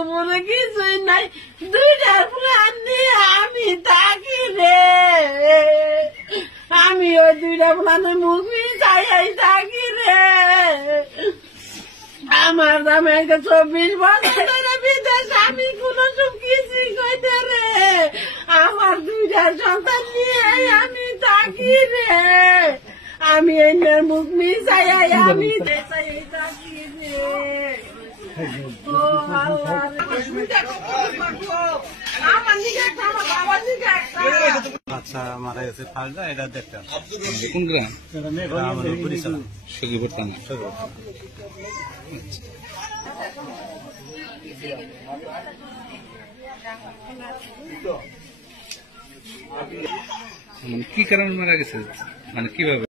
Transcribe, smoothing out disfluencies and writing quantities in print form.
উপরে কিছুই নাই, দুইটার প্রাণ নিয়ে আমি থাকি রে। আমি ওই দুইটা প্রাণের মুখ চাই থাকি রে। আমার দামে 24 বছর ধরে বিদেশ, আমি কোনো সব কিছুই কইতে রে। আমার দুইটার সন্তান নিয়ে আমি থাকি রে। আমি এনের মুখ মিশাই আমি থাকি রে। বাচ্চা মারা গেছে ফার্স্টটা, এটা দেখতে কোন গ্রাম? পরিচালনা সখীপুর থানা। মানে কি কারণে মারা গেছে, মানে কিভাবে?